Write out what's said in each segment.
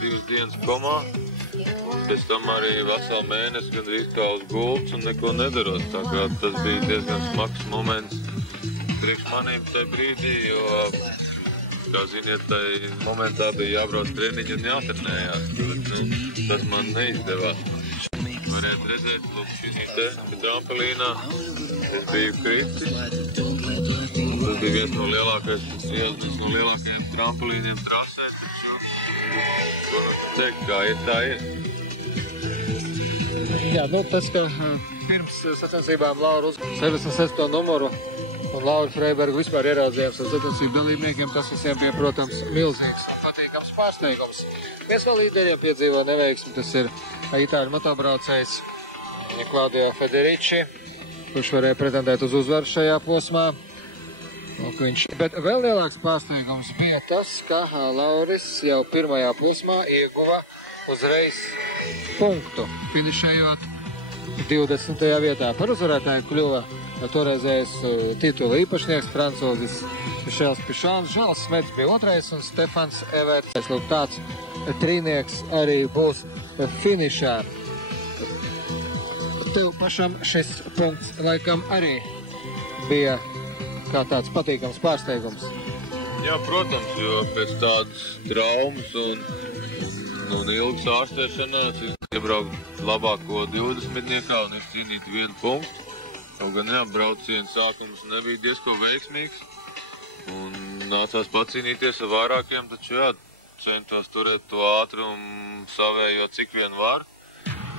2 dienas komā. Pēc tam arī veselu mēnesi gandrīz kā uz gultas un neko nedarot. Tā kā tas bija diezgan smags moments priekš manīm tajā brīdī, jo, kā ziniet, tajā momentā bija jābrauc treniņi un jātrenējās. Tas man neizdevās. Varētu redzēt, lūk, šī te trampelīnā es biju kritis. Tas bija viens no lielākajiem trampelīniem trasē, taču, teikt, kā ir, tā ir. Jā, nu tas, ka pirms sacensībām Laura uz 76. numuru un Laura Freiberga vispār ieraudzījās ar sacensību dalībniekiem, tas visiem bija, protams, milzīgs un patīkams pārsteigums. Viens no līderiem piedzīvo neveiksmi, tas ir itāļu motobraucējs Claudio Federici, kurš varēja pretendēt uz uzvaru šajā posmā. Bet vēl lielāks pārsteigums bija tas, ka Lauris jau pirmajā posmā ieguva uzreiz punktu, finišējot 20. vietā. Par uzvarētāju kļuva toreizējais titula īpašnieks, francūzis Mišels Pišons, Žals Smets bija otrais un Stefans Everts. Lūk, tāds trīnieks arī būs finišā. Tev pašam šis punkts laikam arī bija kā tāds patīkams pārsteigums. Jā, protams, jo pēc tādas traumas un ilgas ārstēšanās es iebraucu labāko 20-niekā un izcīnītu 1 punktu. Kaut gan jā, brauciena sākums nebija diezko veiksmīgs un nācās pacīnīties ar vairākiem, taču jā, centos turēt to ātrumu savējo cik vien var.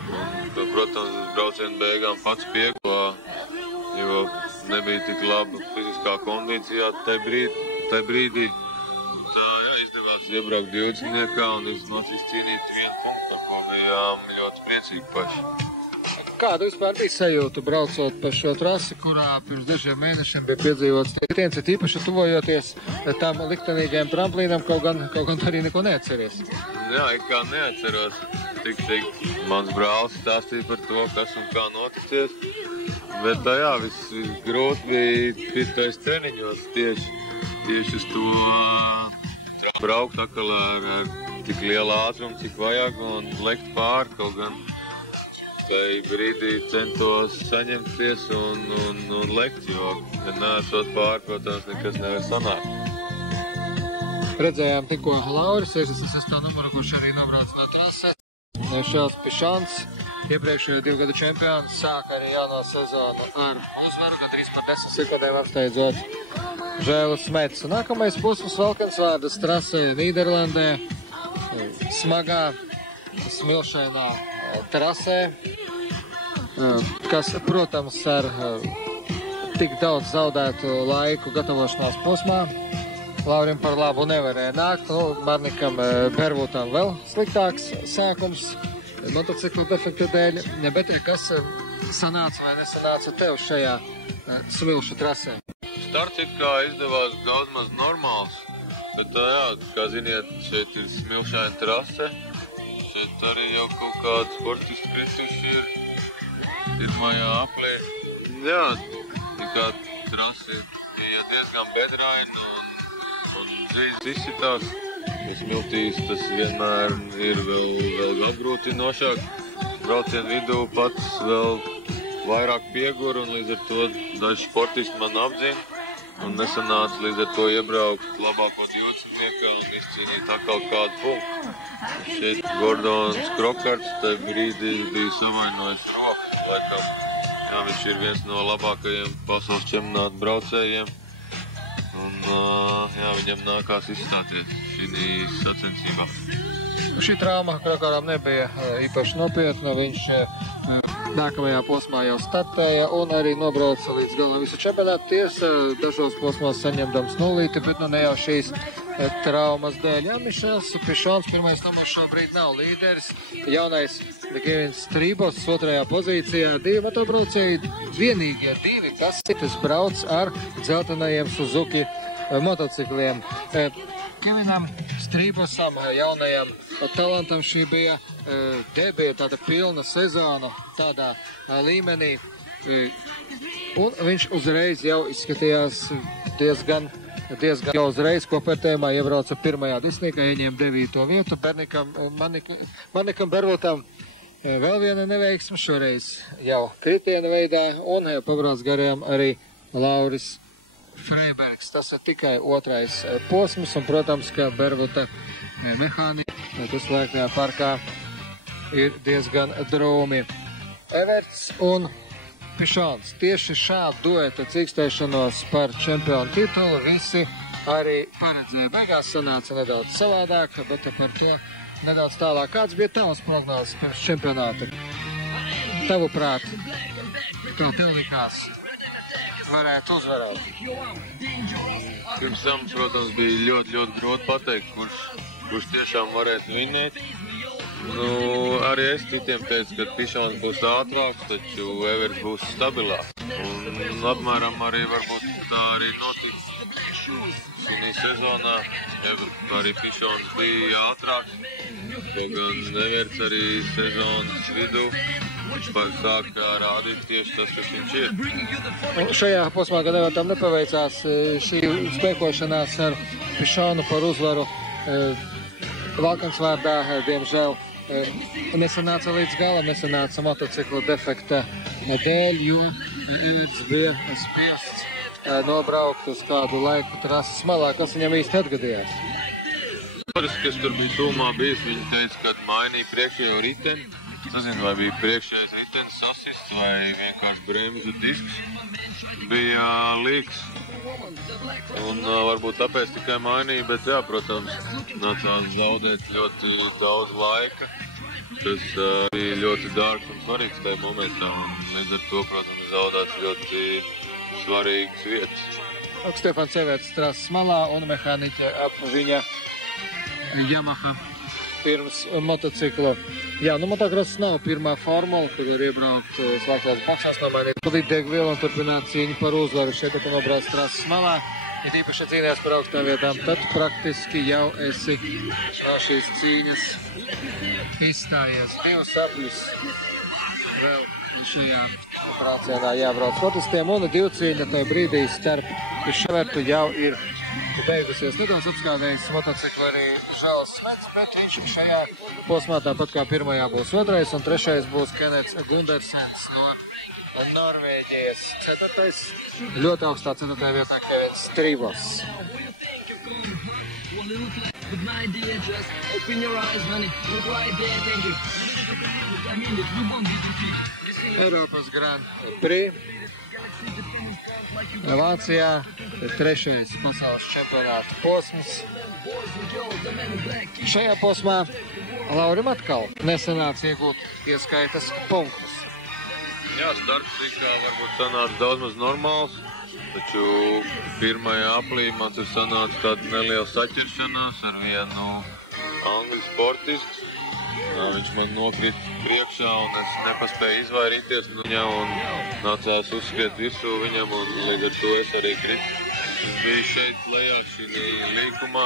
Un, protams, uz brauciena beigām pats pieklo, jo nebija tik laba fiziskā kondīcijā tajā brīdī. Tā jā, izdevās iebraukt 20-niekā un izcīnīt 1 punktu, par ko bijām ļoti priecīgi paši. Kāda vispār bija sajūta braucot pa šo trasi, kurā pirms dažiem mēnešiem bija piedzīvots tietiens, ir īpaši tuvojoties tam liktenīgajam tramplīnam, kaut gan arī neko neatceries? Jā, it kā neatceros. Tik mans brālis stāstīja par to, kas un kā noticies. Bet tā jā, viss grūti bija pēc treniņos tieši uz to braukt atkal ar tik lielu ātrumu, cik vajag un lekt pāri, kaut gan tajā brīdī centos saņemties un lekt, jo, ja neesot pāri, protams, nekas nevar sanākt. Redzējām tikko Lauri, 66. numuru, kurš arī nobrauc no trasē. Mišels Pišons, iepriekšējo 2 gadu čempions, sāk arī jauno sezonu ar uzvaru, gandrīz par 10 sekundēm apsteidzot Žēlu Smets. Nākamais posms Valkensvārdas trasē Nīderlandē, smagā, smilšainā trasē, kas, protams, ar tik daudz zaudētu laiku gatavošanās posmā Laurim par labu nevarēja nākt. Marnikam Bervutam vēl sliktāks sākums motociklu defekta dēļ. Bet kas sanāca vai nesanāca tev šajā smilšu trasē? Starts it kā izdevās daudz maz normāls, bet jā, kā ziniet, šeit ir smilšaina trase. Šeit arī jau kaut kādi sportisti krituši ir pirmajā aplī. Jā, kā trase bija diezgan bedraina un drīz izsitās. Smiltīs tas vienmēr ir vēl apgrūtinošāk. Braucienu vidū pats vēl vairāk piegur un līdz ar to daži sportisti man apdzina. Un nesanāca līdz ar to iebraukt labāko 20-niekā un izcīnīt atkal kādu punktu. Šeit Gordons Krokarts tajā brīdī bija savainojis rokas, laikam. Jā, viņš ir viens no labākajiem pasaules čempionāta braucējiem. Un jā, viņam nākās izstāties šī sacensībā. Šī trauma Krokaram nebija īpaši nopietna. Viņš nākamajā posmā jau startēja un arī nobrauca līdz galam visu čempionātu. Tiesa, dažos posmos saņemdams nulīti, bet nu ne jau šīs traumas dēļ. Jā, Mišels Pišons, pirmais numurs šobrīd nav līderis. Jaunais Kevins Strībos 2. pozīcijā. 2 motobraucēji, vienīgie 2, kas brauc ar dzeltenajiem Suzuki motocikliem. Kevinam Strībosam, jaunajam talantam, šī bija debija, tāda pilna sezona tādā līmenī. Un viņš uzreiz jau izskatījās diezgan diezgan jau uzreiz kopērtējumā iebrauca pirmajā desmitniekā, ieņēma 9. vietu. Manikam Bervotam vēl viena neveiksme šoreiz jau kritiena veidā, un pabrauc garām arī Lauris Freibergs. Tas ir tikai otrais posms, un, protams, ka Bervota mehānika slēgtajā parkā ir diezgan drūmi. Everts un Pišons. Tieši šādu dueta cīkstēšanos par čempionu titulu visi arī paredzēja. Beigās sanāca nedaudz savādāk, bet par to nedaudz tālāk. Kāds bija tavs prognozes pirms čempionāta? Tavuprāt, kā tev likās, varētu uzvarēt? Pirms tam, protams, bija ļoti grūti pateikt, kurš tiešām varētu vinēt. Nu, arī es citiem teicu, ka Pišons būs ātrāks, taču Everts būs stabilāks. Un apmēram arī varbūt tā arī noticis šī sezonā. Arī Pišons bija ātrāks, gan Everts arī sezonas vidū sāka rādīt tieši tas, kas viņš ir. Šajā posmā gan Evertam nepaveicās šī spēkošanās ar Pišonu par uzvaru. Valkans vārdā, diemžēl, nesanāca līdz galam, nesanāca motociklu defekta dēļ, jo Everts bija spiests nobraukt uz kādu laiku trases malā, kas viņam īsti atgadījās. Kas tur bija tūmā bijis, viņi teica, ka mainīja priekšējo riteni. Nezinu, vai bija priekšējais ritenis sasists vai vienkārši bremzu disks bija līks. Un varbūt tāpēc tikai mainīja, bet jā, protams, nācās zaudēt ļoti daudz laika, kas bija ļoti dārgs un svarīgs tajā momentā, un līdz ar to, protams, zaudēts ļoti svarīgas vietas. Stefans Everts trases malā un mehāniķe ap viņa Yamaha pirms motocikla. Jā, nu motocross nav pirmā formula, kur var iebraukt slēgtās boksās, nomainīt padīt degvielu un turpināt cīņu par uzvaru. Šeit tu nobrauc trases malā, ja tīpaši cīnījās par augstām vietām, tad praktiski jau esi no šīs cīņas izstājies. Divus sapļus vēl šajā braucienā jābrauc motocistiem, un divu cīņa tajā brīdī starp Evertu jau ir beigusies. Nedaudz apskādējis motociklu arī Žēls Smets, bet viņš šajā posmā tāpat kā pirmajā būs otrais, un trešais būs Kennets Gundersens no Norvēģijas. Ceturtais, ļoti augstā ceturtajā vietā Kevins Strīvos. Eiropas Grand Prix Vācijā, trešais pasaules čempionāta posms. Šajā posmā Laurim atkal nesanāca iegūt ieskaitas punktus. Jā, starts kā varbūt sanāca daudz maz normāls, taču pirmajā aplī man tur sanāca tāda neliela saķeršanās ar vienu angļu sportistu. Viņš man nokrita priekšā un es nepaspēju izvairīties no viņa un nācās uzskriet virsū viņam un līdz ar to es arī kritu. Es biju šeit lejā šī līkumā,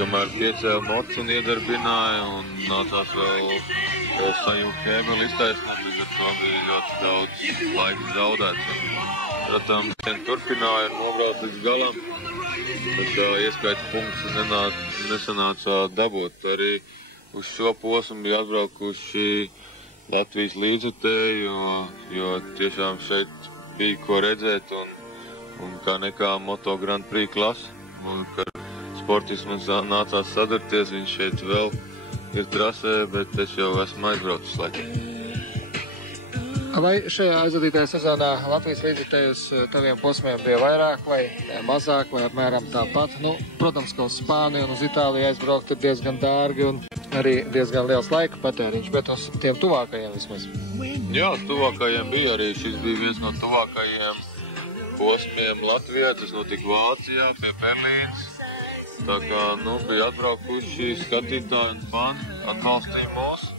kamēr piecēlu mocu un iedarbināja un nācās vēl sajūt kēbeli iztaisnīt, līdz ar to bija ļoti daudz laika zaudēts. Protams, turpināja un nobrauc līdz galam, bet ieskaita punktus nesanāca dabūt. Arī uz šo posmu bija atbraukuši Latvijas līdzjutēji, jo tiešām šeit bija ko redzēt un kā nekā Moto Grand Prix klase. Un, kad sportists mums nācās sadurties, viņš šeit vēl ir trasē, bet es jau esmu aizbraucis laikam. Vai šajā aizvadītajā sezonā Latvijas līdzjutēji uz taviem posmiem bija vairāk vai mazāk vai apmēram tāpat? Nu, protams, ka uz Spāniju un uz Itāliju aizbraukt ir diezgan dārgi un arī diezgan liels laika patēriņš, bet uz tiem tuvākajiem vismaz. Jā, tuvākajiem bija arī. Šis bija viens no tuvākajiem posmiem Latvijā. Tas notika Vācijā pie Berlīnas. Tā kā, bija atbraukuši skatītāji un fani, atbalstīja mūs.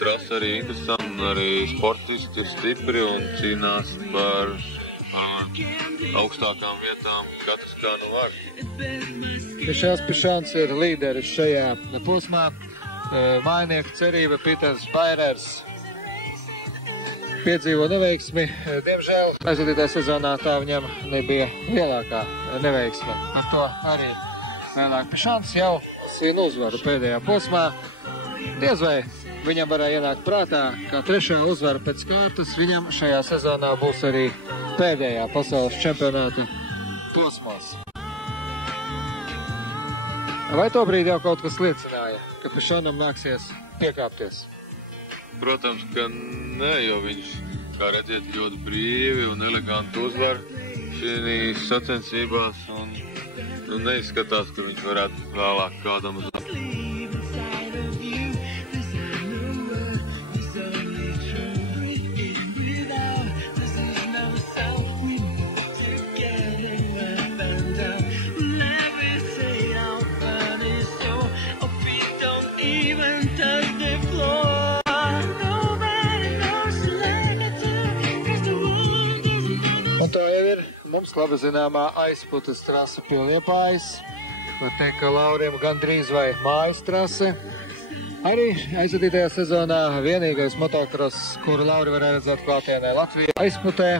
Trasa arī interesanti un arī sportisti ir stipri un cīnās par augstākām vietām, katrs kā nu var. Pišons ir līderis šajā posmā. Mājnieku cerība Pīters Bairers. piedzīvo neveiksmi. Diemžēl aizvadītajā sezonā tā viņam nebija lielākā neveiksme. Par to arī vēlāk Pišons jau svin uzvaru pēdējā posmā. Diez vai viņam varēja ienākt prātā, kā trešā uzvara pēc kārtas viņam šajā sezonā būs arī pēdējā pasaules čempionāta posmos. Vai to brīdi jau kaut kas liecināja, ka Pišonam nāksies piekāpties? Protams, ka nē, jo viņš, kā redziet, ļoti brīvi un eleganti uzvar šīs sacensībās un neizskatās, ka viņš varētu vēlāk kādam uz. Mums labi zināmā aizputes trase pie Liepājas. Var teikt, ka Laurim gandrīz vai mājas trase. Arī aizvadītajā sezonā vienīgais motokross, kuru Lauri varēja redzēt klātienē Latvijā aizputē.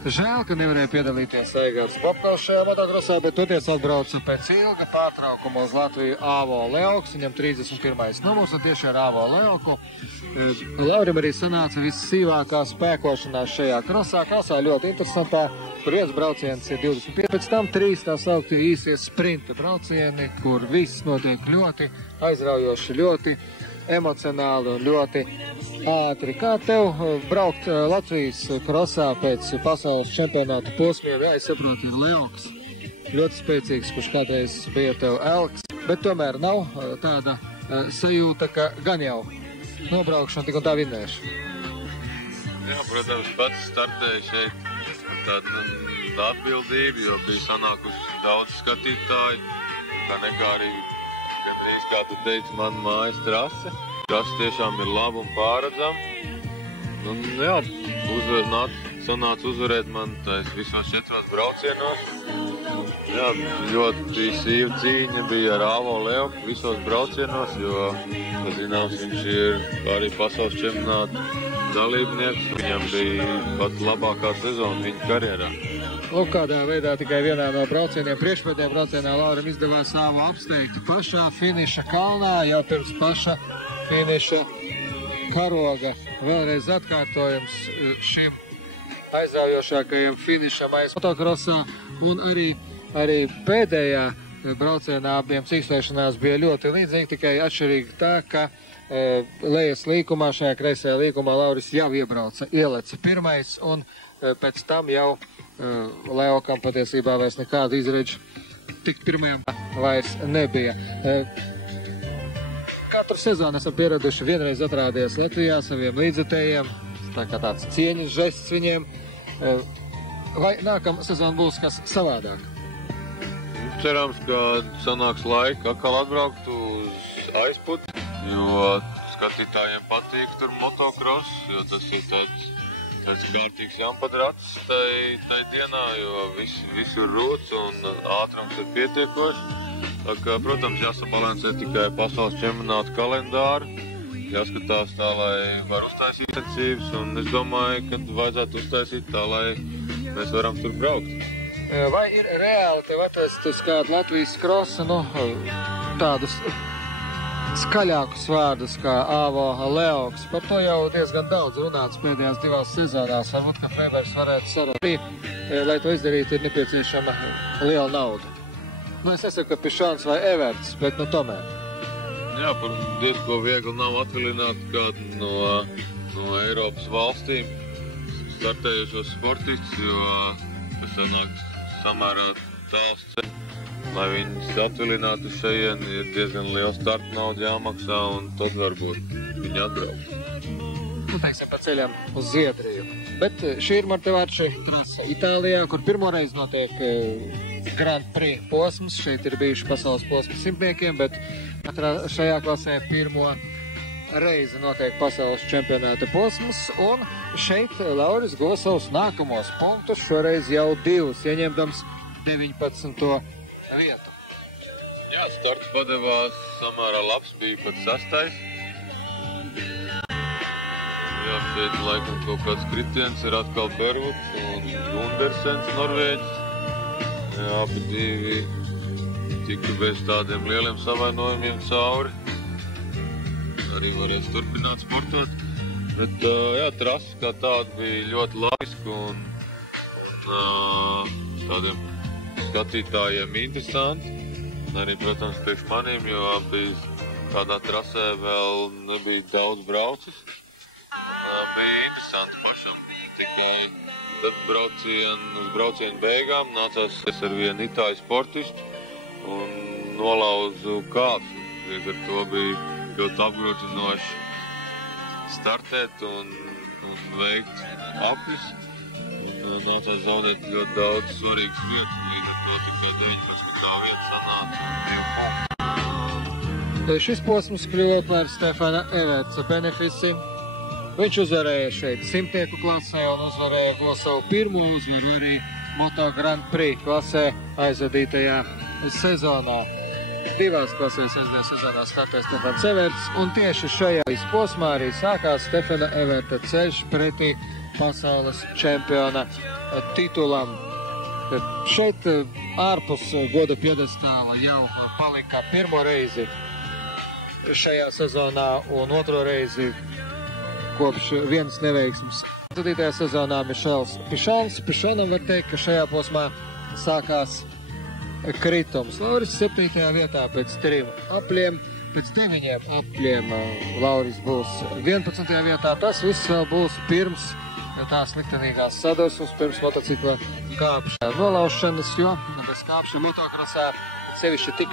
Žēl, ka nevarēja piedalīties Eigars Popkals šajā motokrosā, bet toties atbrauca pēc ilga pārtraukuma uz Latviju Āvo Leoks. Viņam 31. numurs un tieši ar Āvo Leoku. Laurim arī sanāca vissīvākā spēkošanās šajā krosā. Krosā ļoti interesantā, kur viens brauciens ir 25, pēc tam 3 tā sauktie īsie sprinta braucieni, kur viss notiek ļoti aizraujoši, ļoti emocionāli un ļoti ātri. Kā tev braukt Latvijas krosā pēc pasaules čempionāta posmiem? Jā, es saprotu, ir Leoks, ļoti spēcīgs, kurš kādreiz bija tev Elks, bet tomēr nav tāda sajūta, ka gan jau nobraukšana tik un tā vinnēšu. Jā, protams, pats startēju šeit tāda atbildība, jo bija sanākuši daudz skatītāji, kā arī gandrīz, kā tu teici, man mājas trase, kas tiešām ir laba un pārredzama. Un jā, sanāca uzvarēt man visos 4 braucienos. Jā, ļoti sīva cīņa bija ar Āvo Leoku visos braucienos, jo, kā zināms, viņš ir arī pasaules čempionāta dalībnieks. Viņam bija pat labākā sezona viņa karjerā. Lūk, kādā veidā tikai vienā no braucieniem, priekšpēdējā braucienā Laurim izdevās Āvu apsteigt pašā finiša kalnā, jau pirms paša finiša karoga. Vēlreiz atkārtojums šim aizraujošākajam finišam aiz motokrosā, un arī pēdējā braucienā abiem cīkstēšanās bija ļoti līdzīgi, tikai atšķirīgi tā, ka lejas līkumā, šajā kreisajā līkumā Lauris jau ieleca pirmais, un pēc tam jau Leokam patiesībā vairs nekādu izredžu tikt pirmajam vairs nebija. Katru sezonu esam pieraduši vienreiz atrādies Latvijā saviem līdzekļiem, tā kā tāds cieņas žests viņiem. Vai nākamā sezona būs kas savādāk? Cerams, ka sanāks laika atkal atbraukt uz aizputi, jo skatītājiem patīk tur motokross, jo tas ir tāds kārtīgs jāmpadrats tai dienā, jo visur rūts un ātrums ir pietiekoši. Tā kā, protams, jāsabalansē tikai pasaules čempionāta kalendāru, jāskatās tā, lai var uztaisīt sacensības, un es domāju, ka vajadzētu uztaisīt tā, lai mēs varam tur braukt. Vai ir reāli tev atrast uz kādu Latvijas krosa, tādus skaļākus vārdus kā Āvo Leoks? Par to jau diezgan daudz runāts pēdējās 2 sezonās. Varbūt, ka Freibers varētu sarunāt. Lai to izdarītu, ir nepieciešama liela nauda. Es nesaku, ka Pišons vai Everts, bet tomēr. Jā, diezko viegli nav atvilināt kādu no Eiropas valstīm startējušos sportistus, jo tas sanāk samērā tāls ceļš. Lai viņus atvilinātu šajien, ir diezgan liela starta nauda jāmaksā, un tad varbūt viņi atbrauc. Teiksim, pa ceļam uz Zviedriju. Bet šī ir Martevāča trase Itālijā, kur pirmoreiz notiek Grand Prix posms. Šeit ir bijuši pasaules posmi 100-niekiem, bet šajā klasē pirmo reizi notiek pasaules čempionāta posms, un šeit Lauris guva savus nākamos punktus, šoreiz jau 2, ieņemdams 19. vietu. Jā, starts padevās samērā labs, bija pat 6. Jā, šeit laikam kaut kāds kritiens ir atkal Bervuts un Gundersens Norvēģis. Jā, abi divi tika bez tādiem lieliem savainojumiem cauri. Arī varēs turpināt sportot. Bet, jā, trasa kā tāda bija ļoti loģiska un tādiem skatītājiem interesanti. Un arī, protams, priekš manīm, jo bija tādā trasē vēl nebija daudz braucis. Un bija interesanti pašam. Tikai tad uz braucienu beigām nācās ar vienu itāļu sportistu un nolauzu kāpsni. Līdz ar to bija ļoti apgrūtinoši startēt un veikt apļus. Nācās zaudēt ļoti daudz svarīgas vietas, līdz ar to tikai 19. vieta sanāca 2 punkti. Šis posms kļuva par Stefana Evertsa benefici. Viņš uzvarēja šeit 100 klasē un uzvarēja go savu pirmo uzvaru arī Moto Grand Prix klasē aizvadītajā sezonā. 2 klasēs aizvadītajā sezonā startēja Stefans Everts, un tieši šajā posmā arī sākās Stefana Everta ceļš pretī pasaules čempiona titulam. Šeit ārpus goda piedestāla jau palika pirmo reizi šajā sezonā un otro reizi kopš vienas neveiksmes. Aizvadītajā sezonā Mišels Pišonam var teikt, ka šajā posmā sākās kritums. Lauris 7. vietā pēc 3 apļiem, pēc 9 apļiem Lauris būs 11. vietā. Tas viss vēl būs pirms tās liktenīgās sadursmes, pirms motocikla kāpšana nolaušanas, jo bez kāpšana motokrosā sevišķi tik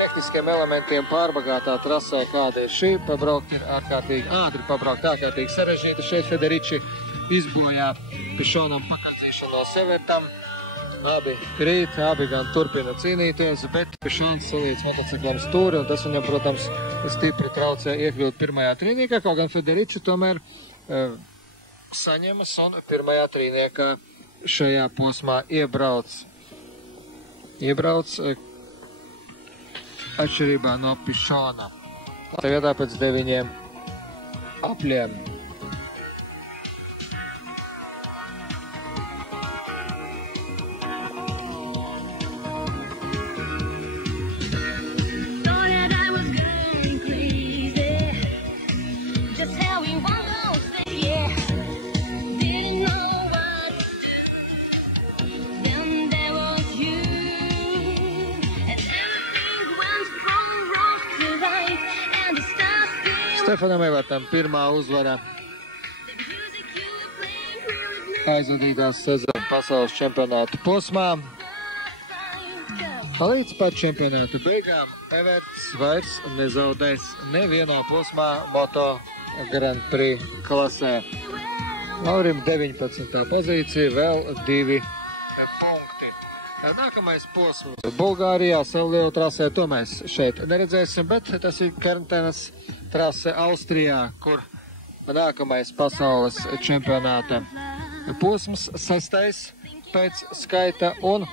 tehniskiem elementiem pārbagātā trasē, kāda ir šī, pabraukt ir ārkārtīgi ātri, pabraukt ārkārtīgi sarežģīti. Šeit Federici izbojā Pišonam pakadzīšanos Evertam. Abi krīt, abi gan turpina cīnīties, bet Pišons salīdz motociklam stūri, un tas viņam, protams, stipri traucē iekļūt pirmajā trīniekā, kaut gan Federici tomēr saņemas un pirmajā trīniekā šajā posmā iebrauc atšķirībā no Pišona. Tā vietā pēc 9 apļiem. Stefanam Evertam pirmā uzvara aizvadītās sezonas pasaules čempionātu posmā. Līdz pat čempionātu beigām Everts vairs nezaudēs nevienā posmā Moto Grand Prix klasē. Laurim 19. pozīcija, vēl 2 punkti. Nākamais posms Bulgārijā, Savlielu trasē, to mēs šeit neredzēsim, bet tas ir Kärntenas trase Austrijā, kur nākamais pasaules čempionāta posms 6. pēc skaita, un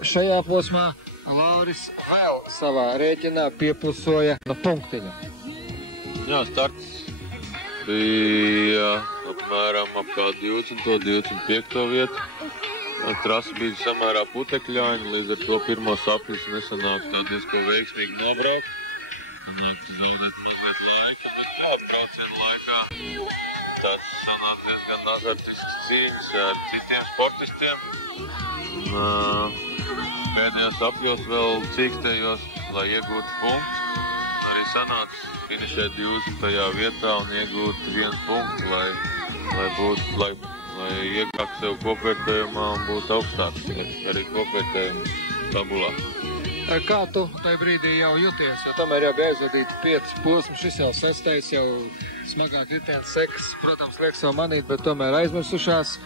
šajā posmā Lauris vēl savā rēķinā piepusoja punktiņu. Jā, starts bija apmēram ap kā 20. 25. vietu. Trasa bija samērā putekļaina, līdz ar to pirmo sapļus nesanāk tā diezgan veiksmīgi nobraukt. Zaudēt mazliet laika, bet braucienu laikā tas sanāk diezgan azartisks cīņas ar citiem sportistiem. Pēdējos apļos vēl cīkstējos, lai iegūtu punktu. Arī sanāca finišēt 20. vietā un iegūt 1 punktu, lai iegāk sev kopvērtējumā un būtu augstāks arī kopvērtējuma tabulā. Kā tu tajā brīdī jau jūties, jo tomēr jau bija aizvadīti 5 posmi, šis jau 6. jau smagā kritiens sekas, protams, liek sev manīt, bet tomēr aizmirsušās.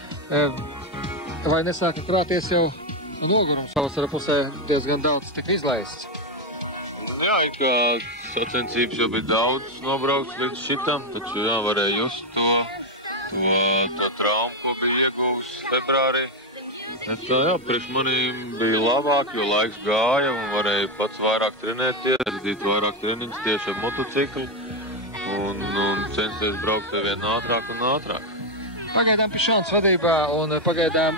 Vai nesāka krāties jau nogurums savas pusē diezgan daudz tika izlaists? Jā, kā sacensības jau bija daudz nobraukts līdz šitam, taču jā, varēja just to traumu, ko bija ieguvis februārī. Jā, priekš manīm bija labāk, jo laiks gāja un varēja pats vairāk trenēties, aizdīt vairāk treniņus tieši ar motociklu. un censties braukt vien ātrāk un ātrāk. Pagaidām Pišons vadībā un pagaidām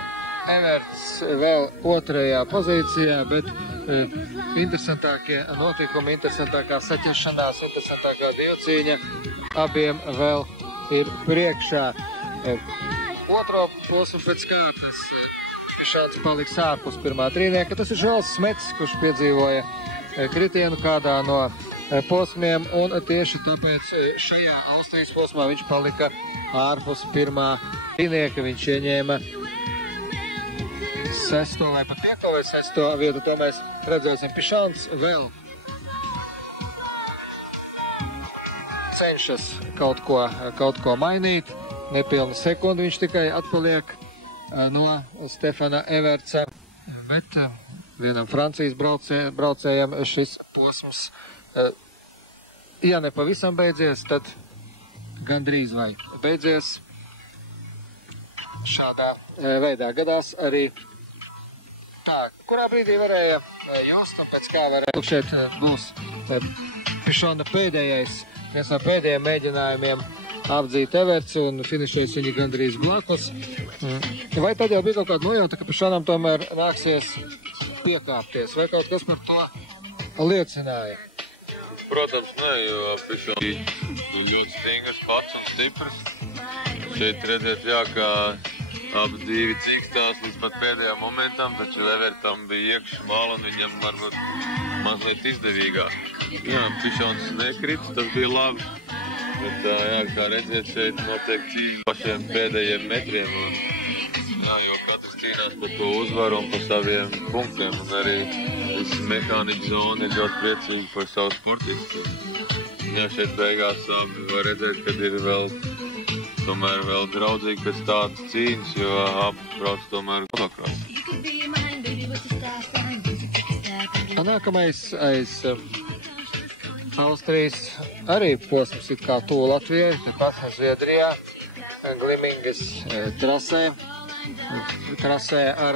Everts vēl 2. pozīcijā, bet interesantākie notikumi, interesantākā saķeršanās, interesantākā dievcīņa abiem vēl ir priekšā. Otro posmu pēc kārtas Pišons paliks ārpus pirmā trīnieka. Tas ir Žols Smets, kurš piedzīvoja kritienu kādā no posmiem, un tieši tāpēc šajā Austrijas posmā viņš palika ārpus pirmā trīnieka. Viņš ieņēma 6. vai pat 5. vai 6. vietu, to mēs redzēsim. Pišons vēl cenšas kaut ko mainīt. Nepilna sekundi viņš tikai atpaliek no Stefana Evertsa, bet vienam Francijas braucējam šis posms, ja ne pavisam beidzies, tad gandrīz vai beidzies. Šādā veidā gadās arī tā, kurā brīdī varēja just, un pēc kā varēja. Šeit būs Pišona pēdējais, viens no pēdējiem mēģinājumiem apdzīt Everts, un finišēs viņi gandrīz blakus. Vai tad jau bija kaut kāda nojauta, ka Pišonam tomēr nāksies piekāpties, vai kaut kas par to liecināja? Protams, ne, jo Pišons ir ļoti stingrs pats un stiprs. Šeit redzēt, jā, ka abi divi cīkstās līdz pat pēdējām momentam, taču Evertam bija iekšmāla un viņam varbūt mazliet izdevīgāk. Jā, Pišons nekrita, tas bija labi. Bet, jā, kā redzēt, šeit notiek cīņa pašiem pēdējiem metriem. Un, jā, jo katrs cīnās par to uzvaru un par saviem punktiem. Un arī visi mehāniķi zoni ir ļoti priecīgi par savu sportistu. Jā, šeit beigās var redzēt, kad ir tomēr vēl draudzīgi pēc tādas cīņas, jo abi brauc tomēr motocross. Nākamais aiz Austrijas arī posms ir kā tuvu Latvijai, tepat Zviedrijā, Glimingas trasē ar,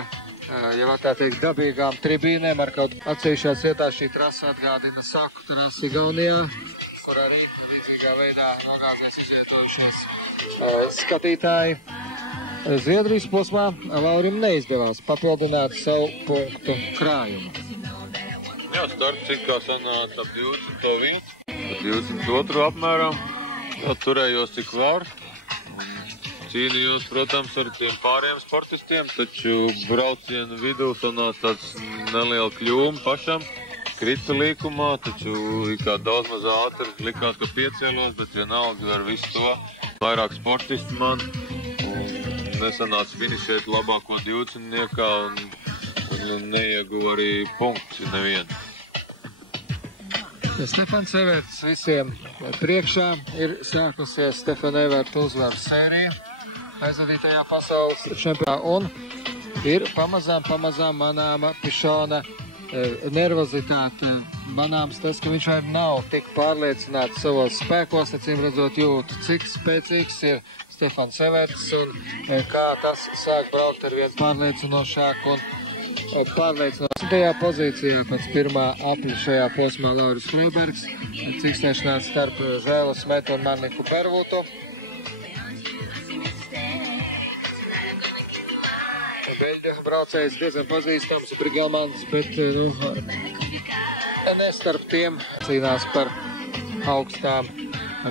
ja var tā teikt, dabīgām tribīnēm, ar kaut atsevišķās vietās šī trasa atgādina saku trasi Igaunijā, kur arī līdzīgā veidā nogāzēs izvietojušies skatītāji. Zviedrijas posmā Laurim neizdevās papildināt savu punktu krājumu. Jā, starts it kā sanāca ap 20. vietu, ap 22. apmēram. Jā, turējos cik var. Cīnījos, protams, ar tiem pāriem sportistiem, taču braucienu vidū sanāca tāds neliela kļūma pašam. Krita līkumā, taču kā daudz maz ātri likās, ka piecēlos, bet vienalga ar visu to. Vairāk sportisti man un nesanāca finišēt labāko 20-niekā un neieguva arī punktus nevienu. Stefans Everts visiem priekšā ir sākusies Stefana Everta uzvaru sērija aizvadītajā pasaules čempionā un ir pamazām manāma Pišona nervozitāte. Manāms tas, ka viņš vairs nav tik pārliecināts savos spēkos, acīm redzot jūt, cik spēcīgs ir Stefans Everts un kā tas sāk braukt ar vien pārliecinošāk un pārliecinošāk. 10. pozīcijā pēc pirmā apļa šajā posmā Lauris Freibergs, cīkstēšanās starp Žēlu Smetu un Marniku Bervutu. Beļģu braucējs diezgan pazīstams Brigelmans, bet ne starp tiem cīnās par augstām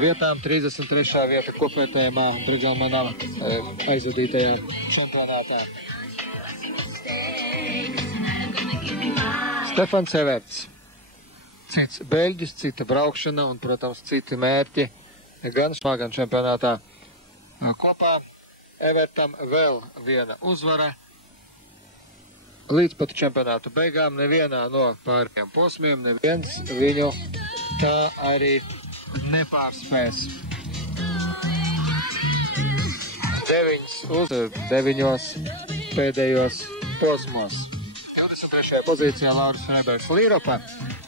vietām. 33. vieta kopvērtējumā Brigelmanam aizvadītajā čempionātā. Stefans Everts. Cits beļģis, cita braukšana un, protams, citi mērķi gan šmā, gan čempionātā. Kopā Evertam vēl viena uzvara. Līdz pat čempionātu beigām nevienā no pārējiem posmiem neviens viņu tā arī nepārspēs. 9 pēdējos posmos. 23. pozīcijā Lauris Freibergs Līropa.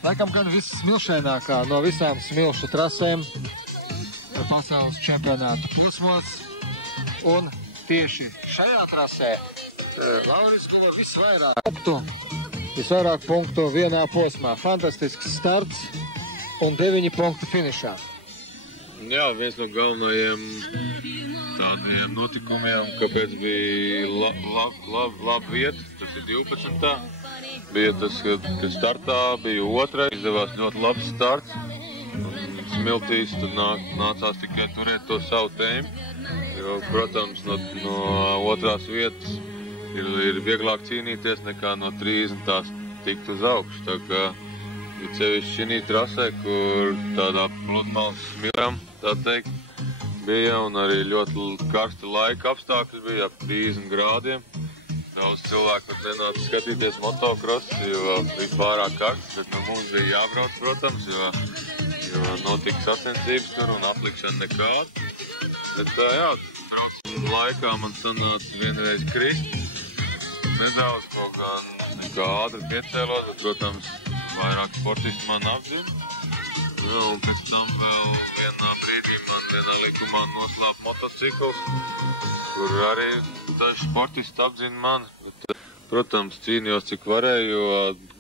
Laikam gan vissmilšainākā no visām smilšu trasēm pasaules čempionāta posmos. Un tieši šajā trasē Lauris guva visvairāk punktu vienā posmā. Fantastisks starts un 9 punktu finišā. Jā, viens no galvenajiem tādiem notikumiem, kāpēc bija laba vieta, tas ir 12. Bija tas, ka startā bija 2. Izdevās ļoti labs starts. Smiltīs tad nācās tikai turēt to savu tēmu, jo, protams, no 2. vietas ir vieglāk cīnīties nekā no 30. tikt uz augšu. Tā kā cevišķi šī trasē, kur tādā pludmales smilām, tā teikt, bija un arī ļoti karsti laika apstākļi bija ap 30 grādiem. Daudz cilvēku nenāca skatīties motokrosu, jo bija pārāk karsts, bet no mums bija jābrauc, protams, jo notika sacensības tur un aplikšana nekāda. Bet jā, braucam laikā man sanāca vienreiz krist. Nedaudz, kaut gan kā ātri piecēlos, bet, protams, vairāk sportisti man apzina. Un pēc tam vēl vienā brīdī man vienā likumā noslēp motocikls, kur arī daži sportisti apzina mani. Bet, protams, cīnījos cik varēju, jo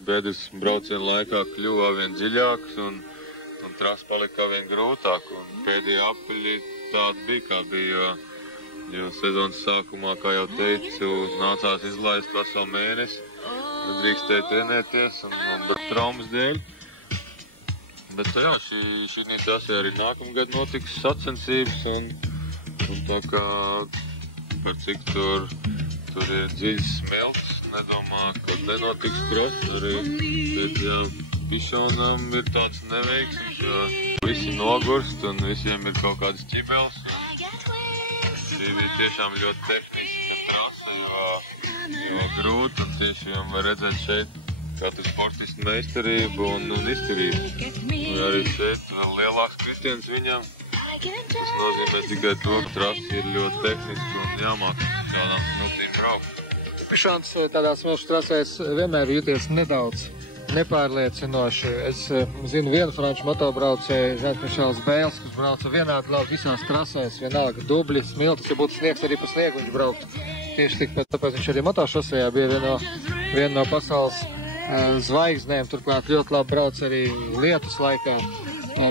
bēdas brauciena laikā kļuva vien dziļāks un trasa palika vien grūtāk. Un pēdējā apaļi tāda bija, kā bija, jo sezonas sākumā, kā jau teicu, nācās izlaist veselu mēnesi. Nedrīkstēja trenēties un traumas dēļ. Bet jā, šī trasē arī nākamgad notiks sacensības un tā kā par cik tur ir dziļs smelts, nedomā, ka nenotiks cross. Arī Pišonam ir tāds neveiksms, jo visi nogurst un visiem ir kaut kādas ķibeles. Šī bija tiešām ļoti tehniska trasa, jo grūti un tiešām var redzēt šeit katru sportistu meistarību un izturību. Arī šeit vēl lielāks kristiens viņam. Tas nozīmē tikai to, ka trasa ir ļoti tehniska un jāmāk šādām smiltīm braukt. Pišons tādās smilšu trasēs vienmēr jūties nedaudz nepārliecinoši. Es zinu vienu franču motobraucēju, Žans-Mišels Bēls, kas brauca vienādi labi visās trasēs, vienalga dubļi, smiltis, ja būtu sniegs, arī pa sniegu viņš brauktu. Tieši tikpat, tāpēc viņš arī motošosejā bija viena no pasaules zvaigznēm, turklāt ļoti labi brauc arī lietus laikā.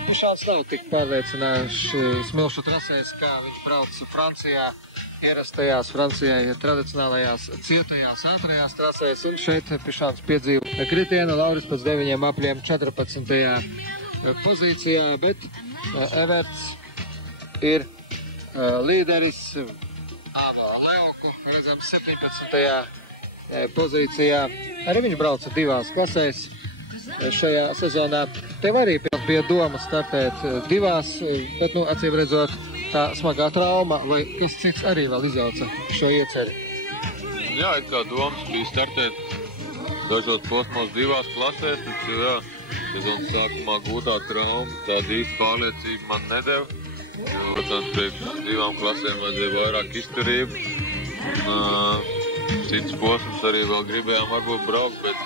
Pišons nav tik pārliecinājuši smilšu trasēs, kā viņš brauc Francijā, ierastajās Francijai tradicionālajās cietajās ātrajās trasēs, un šeit Pišons piedzīvo kritienu, Lauris pēc 9 apļiem 14. pozīcijā, bet Everts ir līderis, Avo Leoku, redzam, 17. pozīcijā. Arī viņš brauca 2 klasēs šajā sezonā. Tev arī bija doma startēt 2, bet, acīm redzot, tā smagā trauma, vai kas cits arī vēl izjauca šo ieceri? Jā, it kā domas bija startēt dažos posmos 2 klasēs, taču jā, sezonas sākumā gūtā trauma, tāda īsta pārliecība man nedeva. Jo, protams, priekš 2 klasēm vajadzēja vairāk izturību. Cits posms arī vēl gribējām varbūt braukt, bet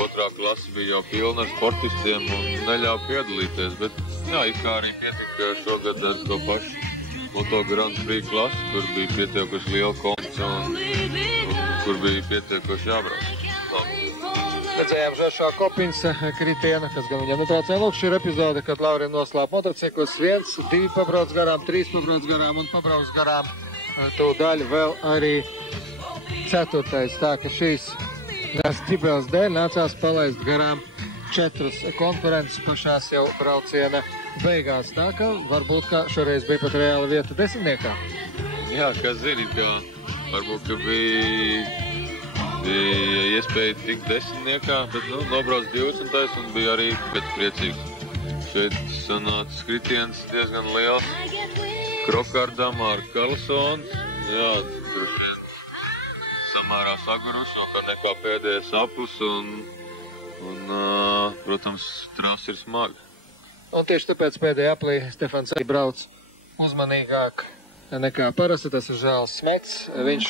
2. klase bija jau pilna ar sportistiem un neļauj piedalīties. Bet jā, it kā arī pietika šogad ar to pašu Moto Grand Prix klasi, kur bija pietiekoši liela konca un kur bija pietiekoši jābrauc. Redzējām Žešā Kopinsa kritienu, kas gan viņam netraucēja. Lūk, šī ir epizode, kad Laurim noslēp motociklus 1, 2 pabrauc garām, 3 pabrauc garām un pabrauc garām to daļu vēl arī 4. Tā ka šīs ķibeles dēļ nācās palaist garām 4 konkurences pašās jau brauciena beigās. Tā ka varbūt, ka šoreiz bija pat reāla vieta 10. Jā, kas zini, ka varbūt, ka bija iespēja tikt 10. Bet, nobrauc 20. un bija arī pēc priecīgs. Šeit sanāca skritiens diezgan liels. Krokardam ar Karlsonu. Jā, droši vien samērā saguruši, no nekā pēdējais apus un protams, trasa ir smaga. Un tieši tāpēc pēdējā aplī Stefans arī brauc uzmanīgāk nekā parasti. Tas ir Žēls Smets. Viņš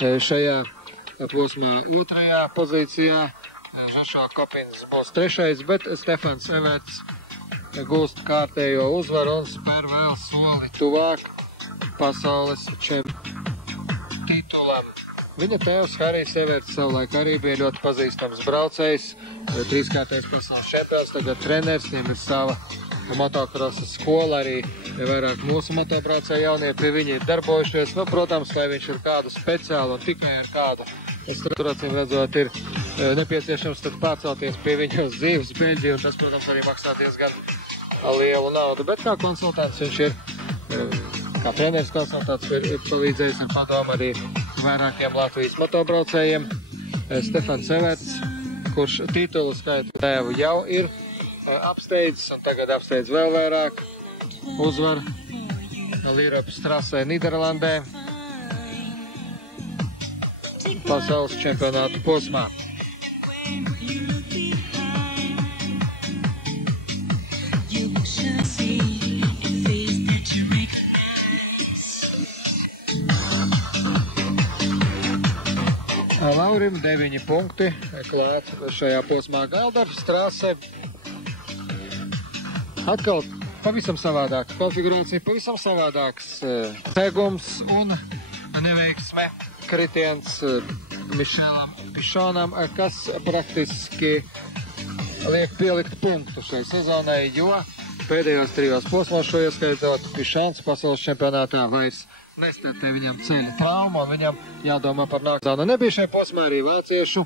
šajā posmā 2. pozīcijā. Žešo Kopins būs 3. bet Stefans Everts gūst kārtējo uzvaru un spēr vēl soli tuvāk pasaules čempionu titulam. Viņa tēvs Harijs Everts savulaik arī bija ļoti pazīstams braucējs, 3-kārtais pasaules čempions, tagad treneris, viņam ir sava motokrosa skola, arī vairāk mūsu motobraucēji jaunie pie viņi ir darbojušies. Nu, protams, lai viņš ir kādu speciālu un tikai ar kādu. Es tur acīm redzot, ir nepieciešams tad pārcelties pie viņa uz dzīves Beļģiju, un tas, protams, arī maksā diezgan lielu naudu. Bet kā konsultants viņš ir, kā treneris konsultants ir palīdzējis ar padomu arī vairākiem Latvijas motobraucējiem. Stefans Everts, kurš titulu skaitu tēvu jau ir apsteidzis un tagad apsteidz vēl vairāk. Uzvar Līropas trasē Nīderlandē pasaules čempionātu posmā. Laurim 9 punkti klāt šajā posmā. Galdars trase atkal pavisam savādāk. Konfigurācija pavisam savādāks. Segums un neveiksme kritiens Mišelam Pišonam, kas praktiski liek pielikt punktu šai sezonai, jo pēdējos 3 posmos šo ieskaitot Pišons pasaules čempionātā vairs nestartē, viņam ceļa trauma, un viņam jādomā par nākotni. Nebija šai posmā arī vāciešu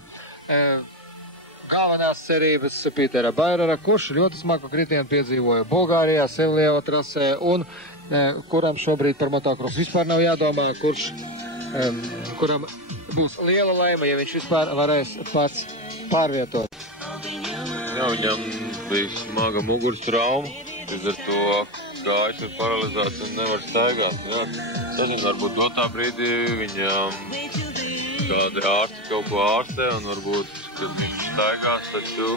galvenās cerības Pītera Bairera, kurš ļoti smagu kritienu piedzīvoja Bulgārijā, Sevlieva trasē, un kuram šobrīd par motokrosu vispār nav jādomā, kuram būs liela laime, ja viņš vispār varēs pats pārvietot. Jā, viņam bija smaga muguras trauma, līdz ar to kājas ir paralizēts un nevar staigāt. Jā, sazin, varbūt dotā brīdī viņam kādi ārsti kaut ko ārstē un varbūt, kad viņš staigās, tad tu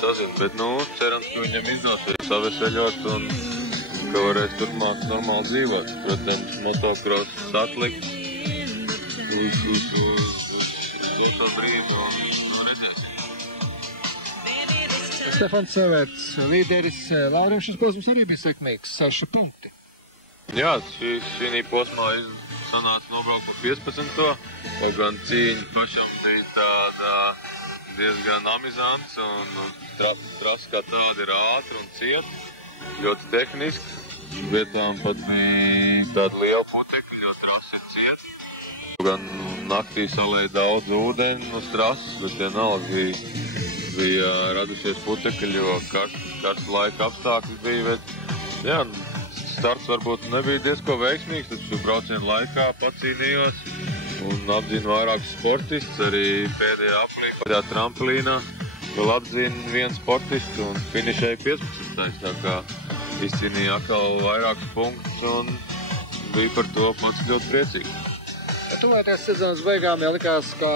sazin. Bet, cerams, ka viņam izdosies saveseļot un ka varēs turpmāk normāli dzīvot. Protams, motokross atlikt uz doto brīdi un redzēsim. Stefans Everts, līderis. Laurim, šis posms arī bija sekmīgs, 6 punkti. Jā, šī posmā sanāca nobraukt pa 15. Kaut gan cīņa pašam bija tāda diezgan amizants un trasa kā tāda ir ātra un cieta, ļoti tehniski. Vietām pat bija tāda liela putekļa, jo trasa ir cieta. Kaut gan naktī salēja daudz ūdeni uz trasas, bet vienalga bija radušies putekļi, jo karsta laika apstākļi bija, bet jā, starts varbūt nebija diezko veiksmīgs, taču braucienu laikā pacīnījos un apzinu vairākus sportistus, arī pēdējā aplī, pēdējā trampolīnā, vēl apzinu vienu sportistu un finišēju 15. Tā kā izcīnīja atkal vairākus punktus un bija par to pats ļoti priecīgs. Tuvojoties sezonas beigām, jau likās, ka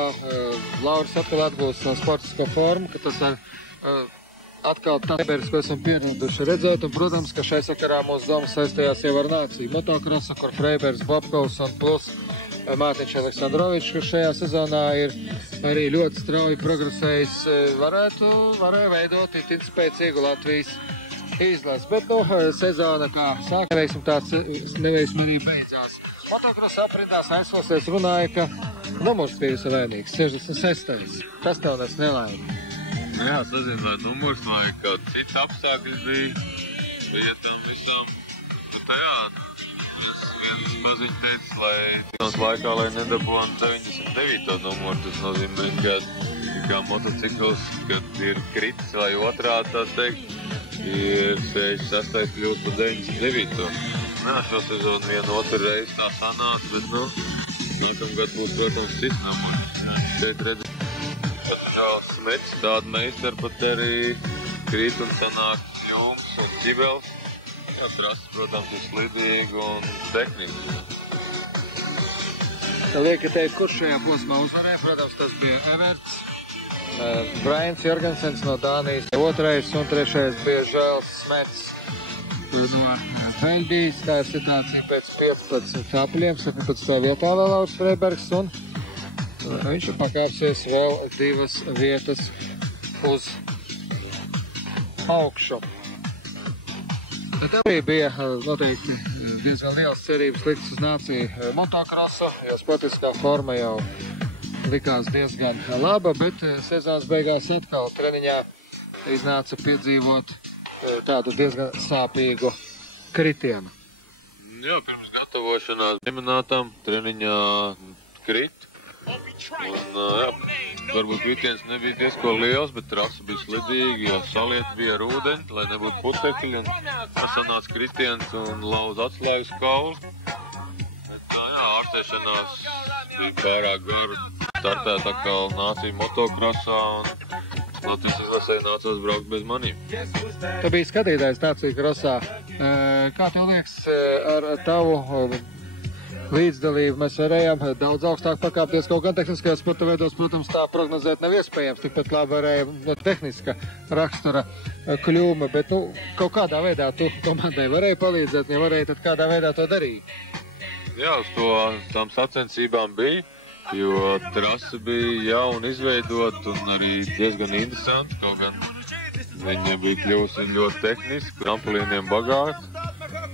Lauris atkal atgūst savu sportisko formu, ka tas atkal tas Freibergs, ko esam pieraduši redzēt, un, protams, ka šai sakarā mūsu domas saistījās jau ar nāciju motokrosa, kur Freibergs, Bobkovs un plus Mātiņš Aleksandrovičs, kurš šajā sezonā ir arī ļoti strauji progresējis, varēja veidot itin spēcīgu Latvijas izlasi. Bet, sezona kā sāk neveiksmi, tāds neveiksmi arī beidzās. Motokrosa aprindās aizsosies runāja, ka numurs bija vainīgs, 66. Tas tev nes nelaimi. Jā, sazinu, vai numurs vai kaut cits apstākļus bija tam visam. Bet jā, viens paziņš teica, lai sezonas laikā, lai nedabūtu 99. numuru. Tas nozīmē, ka kā motocikls, kad ir kritis vai otrādi, tās teikt, ir 66. kļūst par 99. Jā, šo sezonu vienu otru reizi tā sanāca, bet, nākamgad būs, protams, cits numurs. Šeit redzēt, kad Žāls Smets, tāda meistara pat arī krīt un sanāk jums un ķibels. Jā, trasa, protams, ir slidīga un tehniska. Lieki teikt, kurš šajā posmā uzvarēja? Protams, tas bija Everts, Brians Jorgensens no Dānijas, 2. un 3. bija Žāls Smets no Beļģijas. Tā ir situācija pēc 15 apļiem, 17. vietā vēl Lauris Freibergs, un viņš ir pakāpsies vēl 2 vietas uz augšu. Bet arī bija noteikti diezgan liels cerības liktas uz nāciju motokrosu, jo sportiskā forma jau likās diezgan laba, bet sezonas beigās atkal treniņā iznāca piedzīvot tādu diezgan sāpīgu kritienu. Jā, pirms gatavošanās minētām treniņā krit. Un, jā, varbūt kritiens nebija diezko liels, bet trasa bija slidīga, jo saliet bija ar ūdeni, lai nebūtu putekļi. Un sanāca kritiens un lauz atslēgas kaulu. Bet, jā, ārstēšanās bija pārāk gara. Startēt atkal nācija motokrosā un Latvijas izlasēji nācās braukt bez manīm. Tu biji skatītājs nācija krosā. Kā tev liekas, ar tavu līdzdalību mēs varējām daudz augstāk pakāpties, kaut gan tehniskajos sporta veidos, protams, tā prognozēt nav iespējams, tikpat labi varēja tehniska rakstura kļūme, bet kaut kādā veidā tu komandai varēja palīdzēt, ja varēja, tad kādā veidā to darīt? Jā, uz tām sacensībām bija, jo trasa bija jauna izveidot un arī diezgan interesanti, kaut gan viņa bija kļūsi ļoti tehniski, trampolīniem bagāti,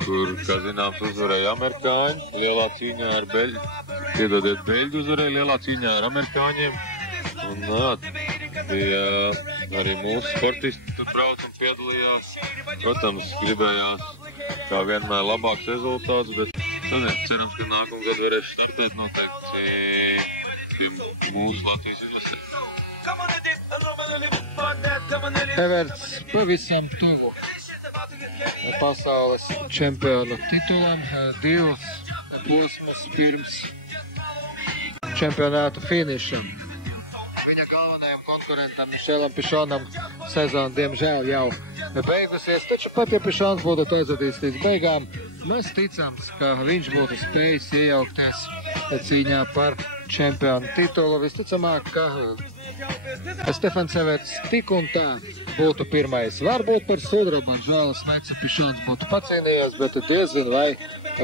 kur, kā zināms, uzvarēja amerikāņi, lielā cīņā ar beļģi uzvarēja lielā cīņā ar amerikāņiem. Un, bija arī mūsu sportisti tur brauc un piedalījās. Protams, gribējās kā vienmēr labāks rezultāts, bet cerams, ka nākamgad varēs startēt noteikti pie mūsu Latvijas izlasē. Everts pavisam tuvu pasaules čempionu titulam, 2 posmus pirms čempionāta finišam. Viņa galvenajam konkurentam Mišelam Pišonam sezona diemžēl jau beigusies, taču pat ja Pišons būtu aizvadījis līdz beigām, mēs ticams, ka viņš būtu spējis iejaukties cīņā par čempionu titulu. Visticamāk, ka Stefans Everts tik un tā būtu pirmais. Varbūt par sudrabu ar Žēlas Smets Pišons būtu pacīnījies, bet diezin vai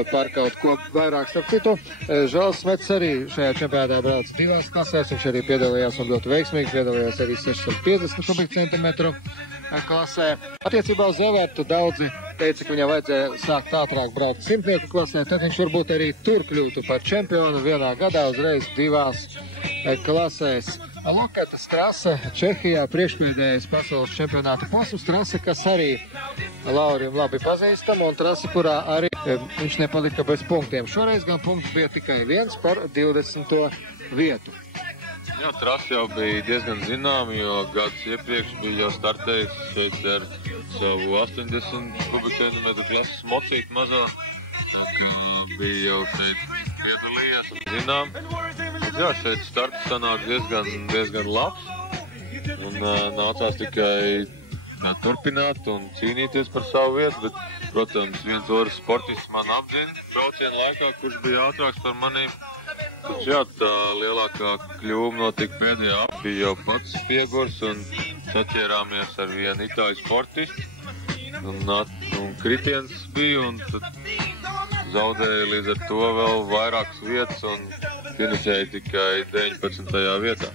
par kaut ko vairāk. Starp citu, Žēlas Smets arī šajā čempionātā brauc 2 klasēs, viņš arī piedalījās un ļoti veiksmīgi, piedalījās arī 650 kubikcentimetru klasē. Attiecībā uz Evertu daudzi teica, ka viņam vajadzēja sākt ātrāk braukt 100 klasē, tad viņš varbūt arī tur kļūtu par čempionu vienā gadā uzreiz 2 klasēs. Loketas trase Čehijā, priekšpēdējais pasaules čempionāta posms, trase, kas arī Laurim labi pazīstama un trase, kurā arī viņš nepalika bez punktiem. Šoreiz gan punkts bija tikai 1 par 20. vietu. Jā, trasa jau bija diezgan zināma, jo gadus iepriekš bija jau startējis šeit ar savu 80 kubikcentimetru klases mocīti mazā. Bija jau šeit piedalījies un zinām. Jā, šeit starts sanāk diezgan labs. Un nācās tikai turpināt un cīnīties par savu vietu, bet, protams, viens otrs sportists man apzina braucienu laikā, kurš bija ātrāks par manīm. Taču jā, tā lielākā kļūme notika pēdējā. Bija jau pats Spiegurs un saķērāmies ar vienu itāļu sportistu. Un kritiens bija un tad zaudēja līdz ar to vēl vairākas vietas un finišēja tikai 19. vietā.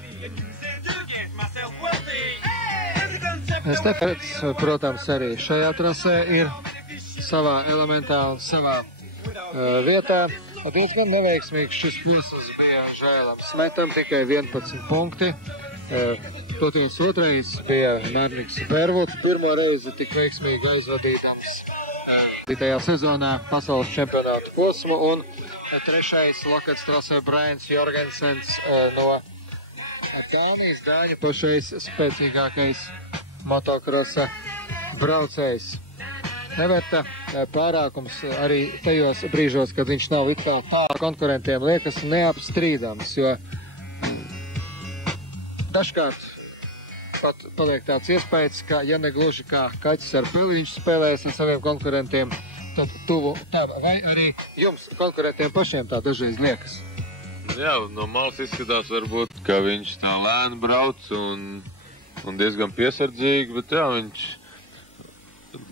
Stefans, protams, arī šajā trasē ir savā elementā un savā vietā. Diezgan neveiksmīgs šis posms bija Žēlam Smetam, tikai 11 punkti. Protams, otrais bija Mērniks Bervuds, pirmo reizi tik veiksmīgi aizvadītams tajā sezonā pasaules čempionātu posmu, un trešais Loketas trasē Brains Jorgensens no Dānijas, Dāņu pašais spēcīgākais motokrosa braucējs. Everta pārākums arī tajos brīžos, kad viņš nav it kā tālu konkurentiem, liekas neapstrīdams, jo dažkārt pat paliek tāds iespējas, ka ja ne gluži kā kaķis ar pili viņš spēlējas ar saviem konkurentiem, tad tuvu tam, vai arī jums konkurentiem pašiem tā dažreiz liekas? Jā, no malas izskatās varbūt, ka viņš tā lēni brauc un diezgan piesardzīgi, bet jā, viņš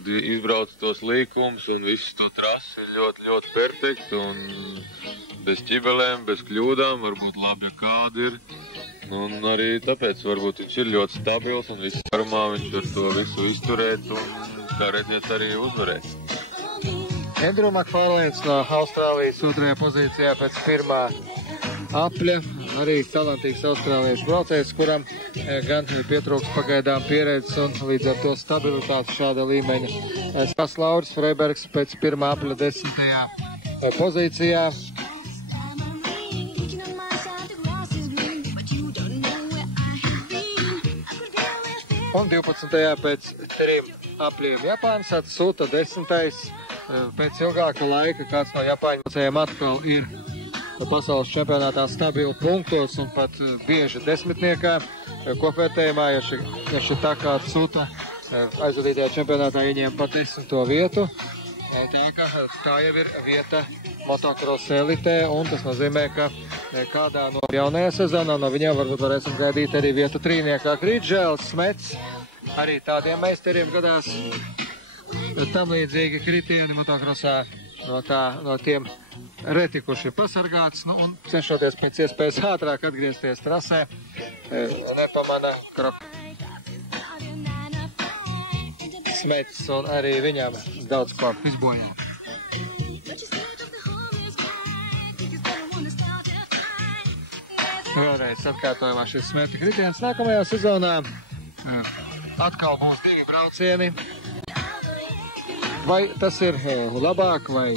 izbrauc tos līkumus un visu to trasi ir ļoti perfekti un bez ķibelēm, bez kļūdām, varbūt labi, ja kādi ir. Un arī tāpēc varbūt viņš ir ļoti stabils un visu garumā viņš var to visu izturēt un, kā redziet, arī uzvarēt. Andrew McFarlanes no Austrālijas 2. pozīcijā pēc pirmā apļa, arī talantīgs austrāliešu braucējs, kuram gan pietrūks pagaidām pieredzes un līdz ar to stabilitāti šāda līmeņa. Lauris Freibergs pēc 1. apļa 10. pozīcijā. Un 12. pēc 3 apļiem Japāns atsūta 10. Pēc ilgāka laika kāds no Japāņu braucējiem atkal ir pasaules čempionātā stabili punktos un pat bieži desmitniekā kopvērtējumā, ja šī tā kā atsūta aizvadītajā čempionātā ieņēma pat 10. vietu. Tā jau ir vieta motocross elitē, un tas nozīmē, ka kādā no jaunajā sezonā no viņiem varbūt varēsim gaidīt arī vietu trīniekā. Krītžēls, Smets, arī tādiem meistariem gadās tam līdzīgi kritieni motocrossā no tiem reti, kurš ir pasargāts, un cenšoties pēc iespējas ātrāk atgriezties trasē, nepamana Smets, un arī viņam daudz ko izbojā. Vēlreiz atkārtojumā šis Smeta kritiens. Nākamajā sezonā atkal būs 2 braucieni. Vai tas ir labāk, vai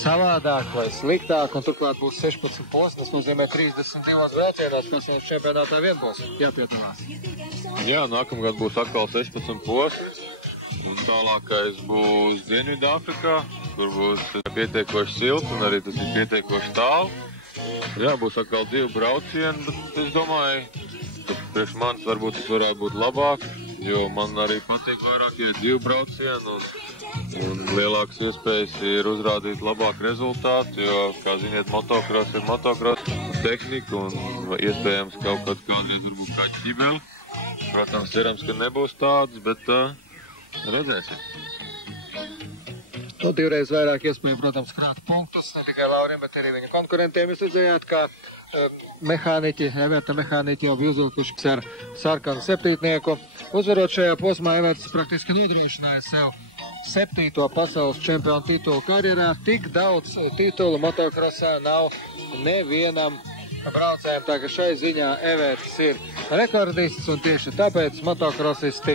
savādāk, vai sliktāk, un turklāt būs 16 posms, tas nozīmē 32 braucienos, kas no čempionātā vien būs jāpiedalās. Jā, nākamgad būs atkal 16 posms, un tālākais būs Dienvidāfrikā, kur būs pietiekoši silts, un arī tas ir pietiekoši tālu. Jā, būs atkal 2 braucieni, bet es domāju, ka priekš manis varbūt tas varētu būt labāk, jo man arī patīk vairāk, ja ir 2 braucieni, un lielākas iespējas ir uzrādīt labāku rezultātu, jo, kā ziniet, motocross ir motocross tehnika, un iespējams kādreiz varbūt kā ķibeli. Protams, cerams, ka nebūs tāds, bet redzēsim. Nu, 2 reizes vairāk iespēja, protams, krāt punktus, ne tikai Laurim, bet arī viņa konkurentiem. Jūs redzējāt, kā Everta mehāniķi jau bija uzvilkuši ar sarkanu 7. Uzvarot šajā posmā, Everts praktiski nodrošināja sev 7. pasaules čempionu titulu karjerā. Tik daudz titulu motocrossā nav nevienam braucējiem, tā ka šai ziņā Everts ir rekordists, un tieši tāpēc motocrossisti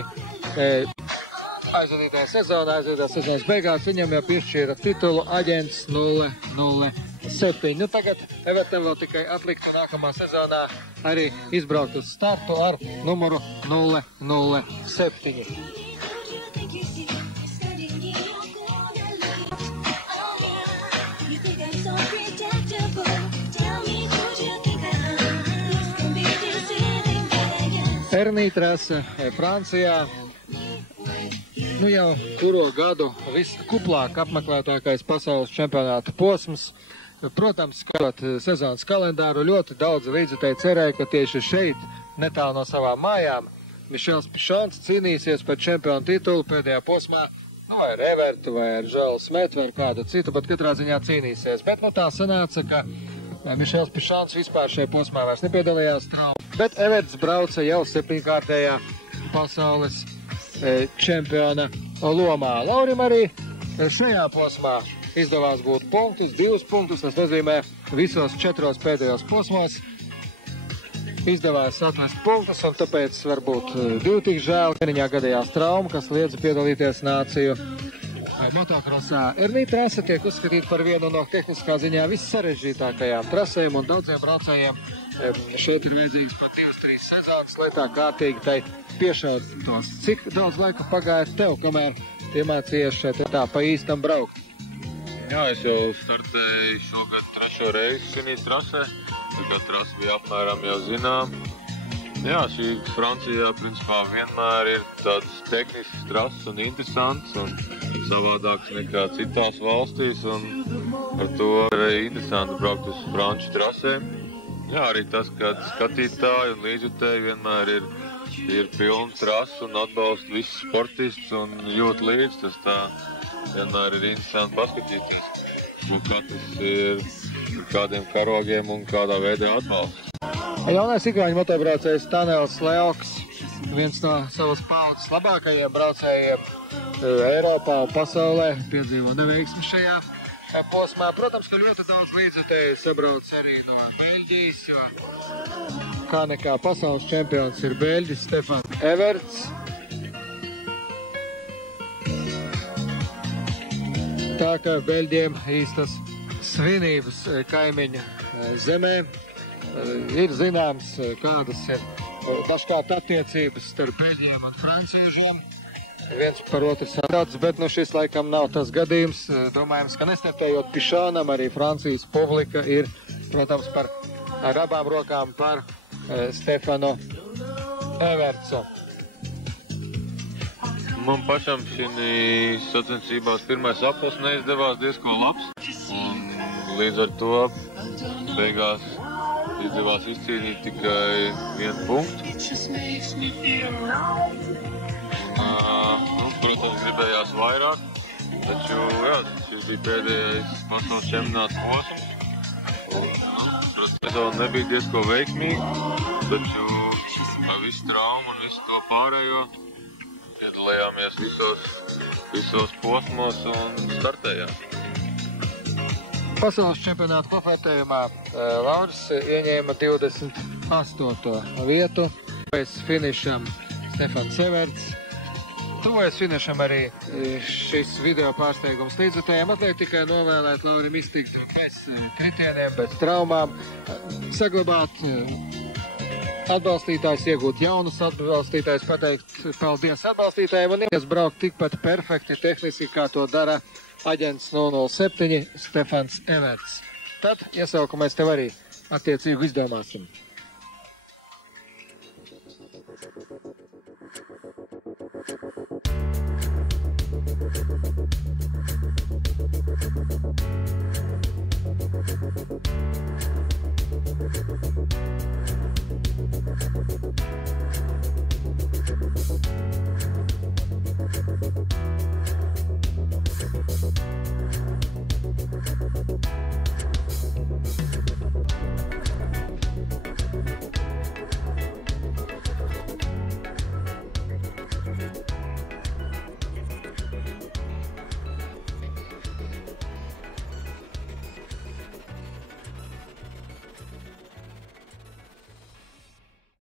aizvadītajā sezonas beigās viņam jau piešķīra titulu aģents 007. Nu, tagad Evertam vēl tikai atliktu nākamā sezonā arī izbraukt uz startu ar numuru 007. Ernī trase Francijā. Nu jau kuro gadu viskuplāk apmeklētākais pasaules čempionāta posms. Protams, skatot sezonas kalendāru, ļoti daudz līdzutēji cerēja, ka tieši šeit, netālu no savām mājām, Mišels Pišons cīnīsies par čempionu titulu pēdējā posmā, vai ar Evertu, vai ar Želu Smetu, vai ar kādu citu, bet katrā ziņā cīnīsies. Bet tā sanāca, ka Mišels Pišons vispār šajā posmā vairs nepiedalījās traumu. Bet Everts brauca jau 7-kārtējā pasaules čempiona lomā. Laurim arī šajā posmā izdevās būt punktus, 2 punktus, tas nozīmē visos 4 pēdējos posmos izdevās atvest punktus, un tāpēc varbūt 2 tik žēl, ka viņā gadījās trauma, kas liedza piedalīties nāciju motocrossā. Ernī trase tiek uzskatīta par vienu no tehniskā ziņā vissarežģītākajām trasēm, un daudziem braucējiem šeit ir vajadzīgs pat 2-3 sezonas, lai tā kārtīgi tai piešautos. Cik daudz laika pagāja tev, kamēr iemācījies šeit tā pa īstam braukt? Jā, es jau startēju šogad 3. reizi šī trasē, tā kā trasa bija apmēram jau zinām. Jā, šī Francijā principā vienmēr ir tāds tehnisks trases un interesants un savādāks nekā citās valstīs, un par to arī interesanti braukt uz franču trasēm. Jā, arī tas, ka skatītāji un līdzjutēji vienmēr ir pilna trasa un atbalsta visus sportistus un jūt līdz, tas tā vienmēr ir interesanti paskatīties, ko katrs ir kādiem karogiem un kādā veidā atbalsta. Jaunais igauņu motobraucējs Tanels Leoks, viens no savas paudzes labākajiem braucējiem Eiropā un pasaulē, piedzīvo neveiksmi šajā posmā. Protams, ka ļoti daudz līdzekļu sabrauc arī no Beļģijas, jo kā nekā pasaules čempions ir Beļģis Stefans Everts. Tā kā Beļģiem īstas svinības kaimiņa zemē ir zināms, kādas ir dažkārt attiecības starp Beļģiem un francūžiem. Viens par otru satrauc, bet šis laikam nav tas gadījums. Domājams, ka nestartējot Pišonam, arī Francijas publika ir, protams, ar abām rokām par Stefanu Evertsu. Man pašam šī sacensībās pirmais aplis neizdevās diezko labs, un līdz ar to beigās izdevās izcīnīt tikai 1 punktu. Protams, gribējās vairāk, taču šis bija pēdējais pasaules čempionāts posms. Protams, sezona nebija diezko veiksmīga, taču ar visu traumu un visu to pārējo piedalījāmies visos posmos un startējām. Pasaules čempionāta kopvērtējumā Lauris ieņēma 28. vietu. Pēc finišam Stefans Everts. Tuvojas finišam arī šis video pārsteigums līdzekļiem. Atliek tikai novēlēt Laurim iztikt bez kritieniem, bez traumām, saglabāt atbalstītājs, iegūt jaunus atbalstītājs, pateikt paldies atbalstītājiem un braukt tikpat perfekti tehniski, kā to dara aģents 007 Stefans Everts. Tad iesauku mēs tev arī attiecīgi izdomāsim.